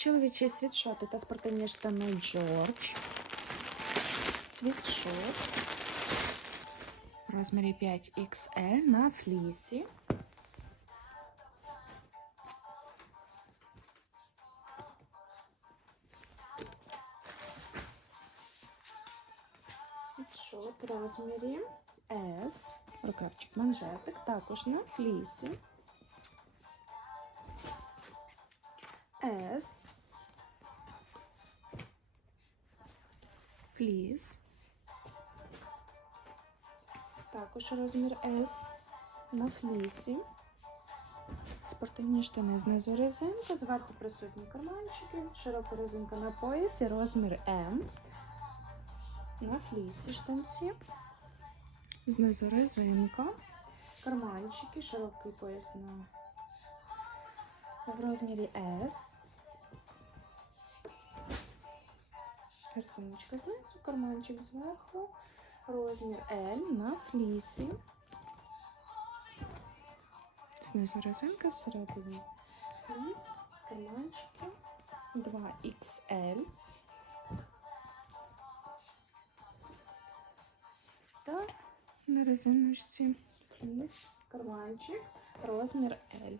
Чоловічі світшоти та спортивні штани Джордж. Світшот. Розмірі 5XL на флісі. Світшот розмірі S. Рукавчик манжетик також на флісі. Фліс. Також розмір S на флісі. Спортивні штани знизу резинка, зверху присутні карманчики, широка резинка на поясі, розмір М. На флісі штанці. Знизу резинка, карманчики, широкий пояс на в розмірі S. Резиночка знизу, карманчик зверху, розмір L на флісі. Знизу резинка, всередині фліс, карманчики 2XL. Та на резиночці фліс, карманчик, розмір L.